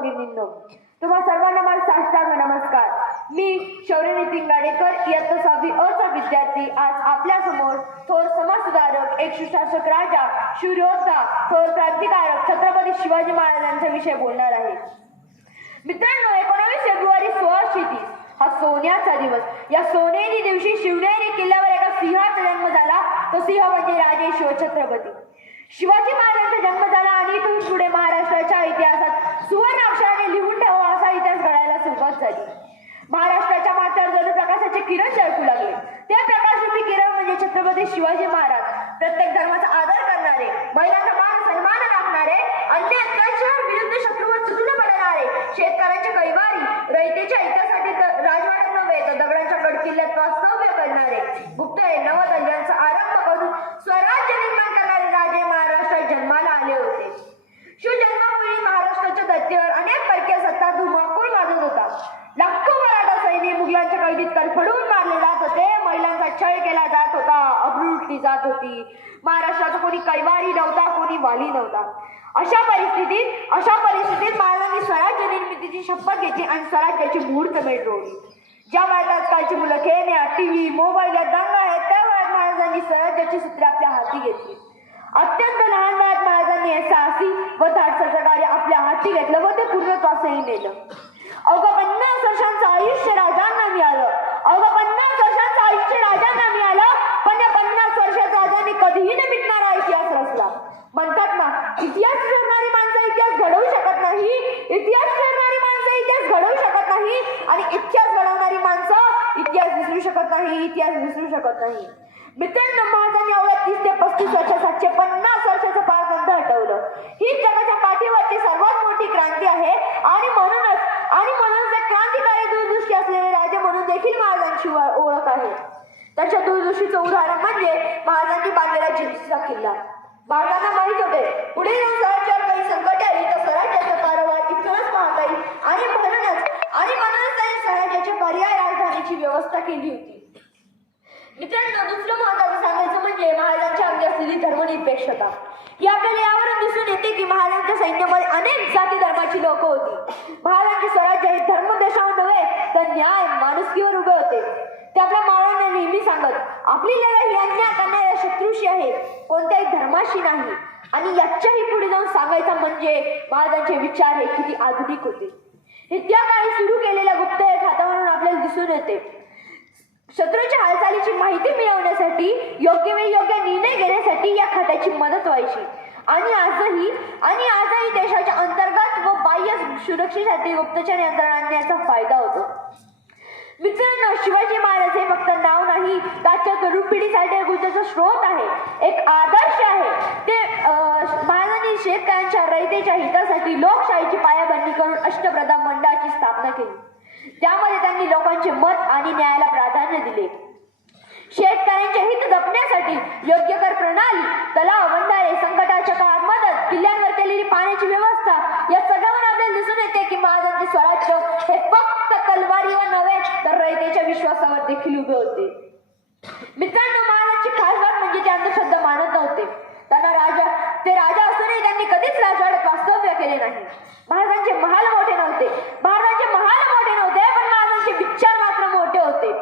भगिनींनो, तुम्हा सर्वांना माझा साष्टांग नमस्कार. मी शौर्य नितीन गाडेकर, इयत्ता 6वी अ चा विद्यार्थी आज आपल्या समोर थोर समाजसुधारक, एक सुशासक राजा, शूरयोद्धा, थोर क्रांतिकारक छत्रपती शिवाजी महाराजांचा विषय बोलणार आहे. मित्रांनो, 19 फेब्रुवारी 1630 हा सोन्याचा दिवस. या सोनेरी दिवशी शिवनेरी किल्ल्यावर एका सिंहाचा जन्म झाला. तो सिंह म्हणजे राजे शिवछत्रपती शिवाजी महाराजांचा जन्म झाला आणि इथून पुढे महाराष्ट्राच्या इतिहासात सुवर्ण अक्षराने लिहून ठेवा असा इतिहास घडायला सुरुवात झाली. महाराष्ट्राच्या माथ्यावर जणू प्रकाशाचे किरण झळकू लागले. त्या प्रकाशरूपी किरण म्हणजे छत्रपती शिवाजी महाराज. प्रत्येक धर्माचा आदर करणारे, महिलांचा मान सन्मान राखणारे, अन्य अत्याचार विरुद्ध शत्रूवर तुटून पडणारे, शेतकऱ्यांच्या कैवारी, रयतेच्या हितासाठी राजवाड्यात नव्हे तर दगडांच्या गडकिल्ल्यात वास्तव्य करणारे, गुप्त नवदंजांचा आरंभ करून स्वराज्य निर्माण करणारे राजे महाराष्ट्रात जन्माला आले होते. शिवजन्मापूर्वी महाराष्ट्राच्या धर्तीवर अनेक परकीय सत्ता धुमाकूळ वाजत होता. लाखो मराठा सैनिक मुघलांच्या कैदीत तडफडून मारले जात होते. महिलांचा छळ केला जात होता, अब्रू लुटली जात होती. महाराष्ट्राचा कोणी कैवारी नव्हता, कोणी वाली नव्हता. अशा परिस्थितीत महाराजांनी स्वराज्य निर्मितीची शपथ घेतली आणि स्वराज्याची मुहूर्तमेढ रोवली. ज्या वयात आजकालची मुलं खेळण्यात, टीव्ही, मोबाईल या दंग आहेत, त्या वयात महाराजांनी स्वराज्याची सूत्रे आपल्या हाती घेतली. अत्यंत लहान वयात महाराजांनी हे साहसी व धाडसाचं कार्य आपल्या हाती घेतलं व ते पूर्णत्वासही नेलं. अवघं 50 वर्षांचं आयुष्य राजांना मिळालं. अवघं 50 वर्षांचं आयुष्य राजांना मिळालं. पण या 50 वर्षाचा राजांनी कधीही न मिटणारा इतिहास रचला. म्हणतात ना, इतिहास करणारी माणसं इतिहास घडवू शकत नाही, इतिहास करणारी माणसं इतिहास घडवू शकत नाही आणि इतिहास घडवणारी माणसं इतिहास विसरू शकत नाही, इतिहास विसरू शकत नाही. मित्रांनो, महाराजांनी एवढ्या 30 ते 35 वर्षात 750 वर्षाचं पारतंत्र्य हटवलं. ही जगाच्या पाठीवरची सर्वात मोठी क्रांती आहे आणि म्हणूनच क्रांतिकारी दूरदृष्टी असलेले राजे म्हणून देखील महाराजांची ओळख आहे. त्याच्या दूरदृष्टीचं उदाहरण म्हणजे महाराजांनी बांधलेला जिंजीचा किल्ला. महाराजांना माहित होते पुढे जाऊन स्वराज्यावर काही संकटे आली तर स्वराज्याचा कारभार इथूनच पाहता येईल आणि म्हणूनच त्यांनी स्वराज्याच्या पर्याय राजधानीची व्यवस्था केली होती. मित्रांनो, दुसरं महत्त्वाचं सांगायचं म्हणजे महाराजांच्या अंगी असलेली धर्मनिरपेक्षता. ही आपल्याला यावरून दिसून येते की महाराजांच्या सैन्यामध्ये अनेक जाती धर्माची लोक होती. महाराजांचे स्वराज्य हे धर्मदेशावर नव्हे तर न्याय माणुसकीवर उभे होते. ते आपल्या महाराजांना नेहमी सांगत, आपली लढाई ही अन्याय करणाऱ्या शत्रूशी आहे, कोणत्याही धर्माशी नाही. आणि याच्याही पुढे जाऊन सांगायचं म्हणजे महाराजांचे विचार हे किती आधुनिक होते हे त्या काळी सुरू केलेल्या गुप्तहेर खात्यावरून आपल्याला दिसून येते. शत्रूच्या हालचालीची माहिती मिळवण्यासाठी, योग्य वेळी योग्य निर्णय घेण्यासाठी या खात्याची मदत व्हायची. आणि आजही देशाच्या अंतर्गत व बाह्य सुरक्षेसाठी गुप्तचर यंत्रणांना याचा फायदा होतो. मित्रांनो, शिवाजी महाराज हे फक्त नाव नाही, त्याच्या तरुण पिढीसाठी एक ऊर्जेचा स्रोत आहे, एक आदर्श आहे. ते महाराजांनी शेतकऱ्यांच्या रयतेच्या हितासाठी लोकशाहीची पायाभरणी करून अष्टप्रधान मंडळाची स्थापना केली. त्यामध्ये त्यांनी लोकांचे मत आणि न्यायाला प्राधान्य दिले. शेतकऱ्यांचे हित जपण्यासाठी योग्य कर प्रणाली, तलाव, बंधारे, संकटाच्या काळात मदत, किल्ल्यांवर केलेली पाण्याची व्यवस्था या सगळ्यावर आपल्याला दिसून येते की महाराजांचे स्वराज्य हे फक्त तलवारीवर नव्हे तर रयतेच्या विश्वासावर देखील उभे होते. मित्रांनो, महाराजांची खास बात म्हणजे ते अंधश्रद्धा मानत नव्हते. ते राजा असूनही त्यांनी कधीच राजवाड्यात वास्तव्य केले नाही. महाराजांचे महाल मोठे नव्हते, पण महाराजांचे विचार मात्र मोठे होते.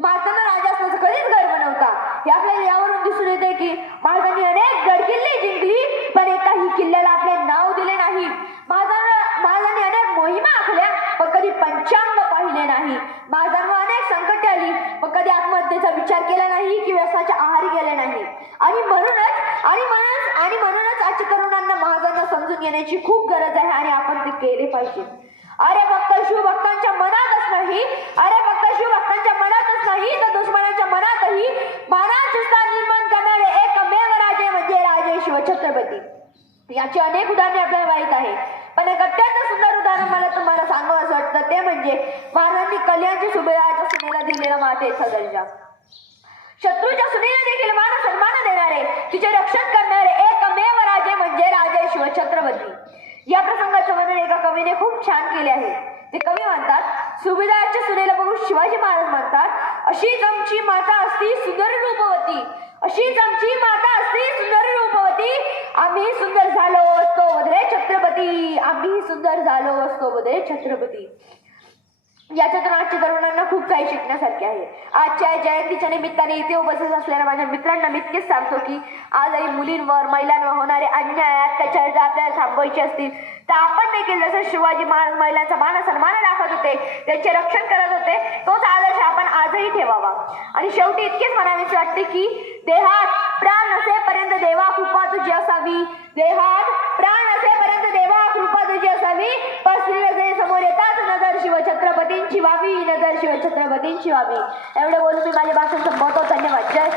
महाराजांना राजा असण्याचा कधीच गर्व नव्हता. हे आपल्याला यावरून दिसून येते की महाराजांनी अनेक गडकिल्ले जिंकली पण एकाही किल्ल्याला आपले नाव दिले नाही. महाराजांनी अनेक मोहिमा आखल्या पण कधी पंचांग पाहिले नाही. महाराजांवर अनेक संकटे आली पण कधी आत्महत्येचा विचार केला नाही की व्यसनाच्या आहारी गेले नाही. आणि म्हणूनच आजच्या तरुणांना महाराजांना समजून घेण्याची खूप गरज आहे आणि आपण ते केले पाहिजे. अरे फक्त शिवभक्तांच्या मनातच नाही तर दुश्मनांच्या मनातही महाराज स्थान निर्माण करणारे एकमेव राजे म्हणजे राजे शिवछत्रपती. याची अनेक उदाहरणे आपल्याला माहित आहे, पण एक अत्यंत सुंदर उदाहरण मला तुम्हाला सांगावं असं वाटतं ते म्हणजे महाराजांनी कल्याणची सुभेदाराच्या सुनेला दिलेला मातेचा दर्जा. शत्रूच्या सुनेला देखील मान सन्मान देणारे, तिचे रक्षण करणारे एकमेव राजे म्हणजे राजे शिवछत्रपती. या प्रसंगाचं वर्णन एका कवीने खूप छान केले आहे. ते कवी म्हणतात, सुभेदाराच्या सुनेला बघून शिवाजी महाराज म्हणतात, अशीच आमची माता असती सुंदर रूपवती, अशीच आमची माता असती सुंदर रूपवती, आम्ही सुंदर झालो असतो बदरे छत्रपती, आम्ही सुंदर झालो असतो बदरे छत्रपती. याच्यातून आजच्या तरुणांना खूप काही शिकण्यासारखे आहे. आजच्या जयंतीच्या निमित्ताने इथे उपस्थित असलेल्या माझ्या मित्रांना मी इतकेच सांगतो की आजही मुलींवर महिलांवर होणारे अन्याय अत्याचार जर आपल्याला थांबवायचे असतील तर आपण देखील जसं शिवाजी महाराज महिलांचा मान सन्मान दाखवत होते, त्यांचे रक्षण करत होते, तोच आदर्श आपण आजही ठेवावा. आणि शेवटी इतकेच म्हणावेसे वाटते की देहात प्राण असेपर्यंत देवा कृपा तुझी असावी, देहात प्राण असेपर्यंत देवा कृपा तुझी असावी, पसरी समोर येताच नजर शिव छत्रपतींची व्हावी, नजर शिव छत्रपतींची व्हावी. एवढे बोलून मी माझे भाषण संपवतो. धन्यवाद. जय